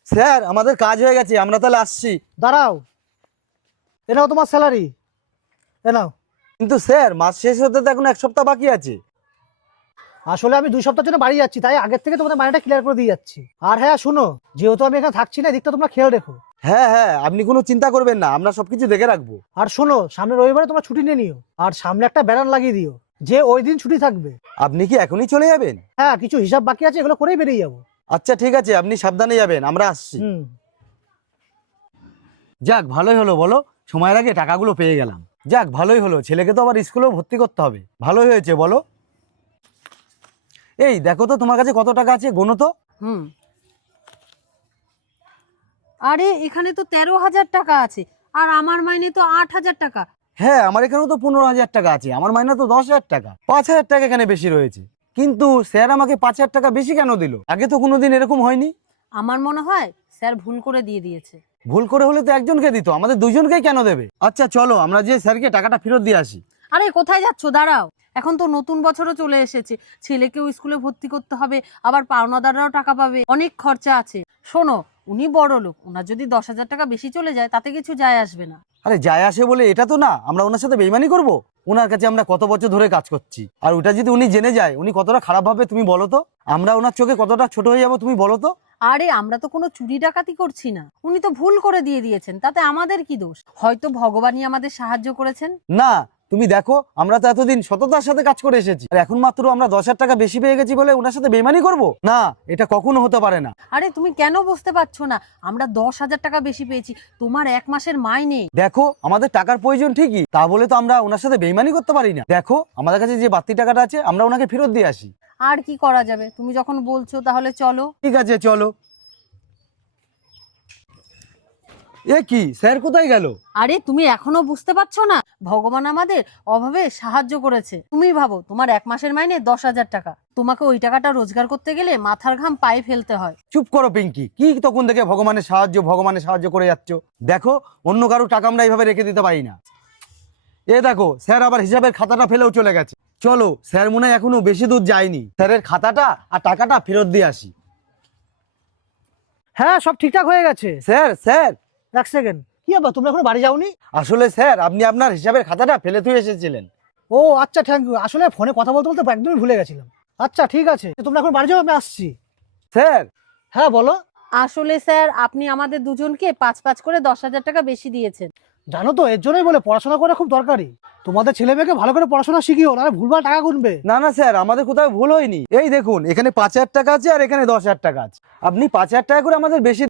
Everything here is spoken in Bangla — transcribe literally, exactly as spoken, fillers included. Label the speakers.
Speaker 1: স্যার আমাদের কাজ হয়ে গেছে, আমরা তাহলে আসছি।
Speaker 2: দাঁড়াও, এ নাও তোমার স্যালারি, এ নাও।
Speaker 1: কিন্তু স্যার মাস শেষ হতে তো এখন এক সপ্তাহ বাকি আছে।
Speaker 2: আসলে আমি দুই সপ্তাহের জন্য বাড়ি যাচ্ছি, তাই আগের থেকে তোমাদের মানিটা ক্লিয়ার করে দিয়ে যাচ্ছি। আর হ্যাঁ শুনো, যেহেতু আমি এখানে থাকছি না, এদিকটা তোমরা খেয়াল রেখো।
Speaker 1: হ্যাঁ হ্যাঁ, আপনি কোনো চিন্তা করবেন না, আমরা সবকিছু দেখে রাখবো।
Speaker 2: আর শোনো, সামনে রবিবারে তোমরা ছুটি নিয়ে নিও, আর সামনে একটা ব্যানার লাগিয়ে দিও যে ওই দিন ছুটি থাকবে।
Speaker 1: আপনি কি এখনই চলে যাবেন?
Speaker 2: হ্যাঁ, কিছু হিসাব বাকি আছে, এগুলো করেই বেরিয়ে যাবো।
Speaker 1: আচ্ছা ঠিক আছে, আপনি সাবধানে যাবেন, আমরা আসছি।
Speaker 2: হুম।
Speaker 1: যাক ভালোই হলো, বলো সময়ের আগে টাকাগুলো পেয়ে গেলাম। যাক ভালোই হলো, ছেলেকে তো আবার স্কুলেও ভর্তি করতে হবে। ভালোই হয়েছে বলো। এই দেখো তো তোমার কাছে কত টাকা আছে, গোনো তো।
Speaker 3: হুম। আরে এখানে তো তেরো হাজার টাকা আছে, আর আমার মাইনে তো আট হাজার টাকা।
Speaker 1: হ্যাঁ আমার এখানেও তো পনেরো হাজার টাকা আছে, আমার মাইনে তো দশ হাজার টাকা। পাঁচ হাজার টাকা এখানে বেশি রয়েছে। কিন্তু স্যার আমাকে পাঁচ হাজার টাকা বেশি কেন দিল? আগে তো কোনোদিন এরকম হয়নি।
Speaker 3: আমার মনে হয় স্যার ভুল করে দিয়ে দিয়েছে।
Speaker 1: ভুল করে হলে তো একজনকে দিত, আমাদের দুজনকেই কেন দেবে? আচ্ছা চলো আমরা যে স্যারকে টাকাটা ফেরত দিয়ে আসি।
Speaker 3: আরে কোথায় যাচ্ছ, দাঁড়াও। এখন তো নতুন বছরও চলে এসেছে, ছেলেকেও স্কুলে ভর্তি করতে হবে, আবার পাওনাদাররাও টাকা পাবে, অনেক খরচা আছে। শোনো, উনি বড় লোক, ওনার যদি দশ হাজার টাকা বেশি চলে যায় তাতে কিছু যায় আসবে না।
Speaker 1: আরে যায় আসে বলে এটা তো না আমরা ওনার সাথে বেইমানি করব। ওনার কাছে আমরা কত বছর ধরে কাজ করছি, আর ওটা যদি উনি জেনে যায় উনি কতটা খারাপ ভাবে তুমি বলো তো। আমরা ওনার চোখে কতটা ছোট হয়ে যাবো তুমি বলো তো।
Speaker 3: আরে আমরা তো কোনো চুরি ডাকাতি করছি না, উনি তো ভুল করে দিয়ে দিয়েছেন, তাতে আমাদের কি দোষ? হয়তো ভগবানই আমাদের সাহায্য করেছেন।
Speaker 1: না তুমি দেখো, আমরা তো এতদিন সততার সাথে কাজ করে এসেছি, আর এখন মাত্র আমরা দশ হাজার টাকা বেশি পেয়ে গেছি বলে ওনার সাথে বেইমানি করব? না, এটা কখনো হতে পারে না।
Speaker 3: আরে তুমি কেন বুঝতে পারছো না? আমরা দশ হাজার টাকা বেশি পেয়েছি, তোমার এক মাসের মাইনে।
Speaker 1: দেখো আমাদের টাকার প্রয়োজন ঠিকই, তা বলে তো আমরা ওনার সাথে বেইমানি করতে পারি না। দেখো আমাদের কাছে যে বাড়তি টাকাটা আছে আমরা ওনাকে ফেরত দিয়ে আসি।
Speaker 3: আর কি করা যাবে, তুমি যখন বলছো তাহলে চলো।
Speaker 1: ঠিক আছে চলো। এ কি, স্যার কোথায় গেল?
Speaker 3: আরে তুমি এখনো বুঝতে পারছো না? ভগবান আমাদের অভাবে সাহায্য করেছে। তুমি ভাবো, তোমার এক মাসের মাইনে দশ হাজার টাকা, তোমাকে ওই টাকাটা রোজগার করতে গেলে মাথার ঘাম পায়ে ফেলতে হয়।
Speaker 1: চুপ করো পিঙ্কি, কি তখন থেকে ভগবানের সাহায্য ভগবানের সাহায্য করে যাচ্ছ? দেখো অন্য কারো টাকা আমরা এইভাবে রেখে দিতে পারি না। এ দেখো স্যার আবার হিসাবের খাতাটা ফেলেও চলে গেছে। চলো, স্যার মনে হয় এখনো বেশি দূর যায়নি, স্যারের খাতাটা আর টাকাটা ফেরত দিয়ে আসি।
Speaker 2: হ্যাঁ, সব ঠিকঠাক হয়ে গেছে।
Speaker 1: স্যার স্যার
Speaker 2: এক সেকেন্ড, কি ব্যাপার, তোমরা এখনো বাড়ি যাওনি?
Speaker 1: আসলে স্যার আপনি আপনার হিসাবের খাতাটা ফেলে তুই এসেছিলেন।
Speaker 2: ও আচ্ছা, থ্যাংক ইউ। আসলে ফোনে কথা বলতে বলতে একদমই ভুলে গেছিলাম। আচ্ছা ঠিক আছে, তোমরা এখন বাড়ি যাও, আমি আসছি।
Speaker 1: স্যার
Speaker 2: হ্যাঁ বলো।
Speaker 3: আসলে স্যার, আপনি আমাদের দুজনকে পাঁচ পাঁচ করে দশ হাজার টাকা বেশি দিয়েছেন।
Speaker 2: জানো তো, এর জন্যই বলে পড়াশোনা করা খুব দরকারি। তোমাদের ছেলে মেয়েকে ভালো করে পড়াশোনা শিখিও, না ভুলভাল টাকা গুনবে।
Speaker 1: না না স্যার, আমাদের কোথাও ভুল হয়নি। এই দেখুন এখানে পাঁচ হাজার টাকা আছে আর এখানে দশ হাজার টাকা আছে, আপনি পাঁচ হাজার টাকা করে আমাদের বেশি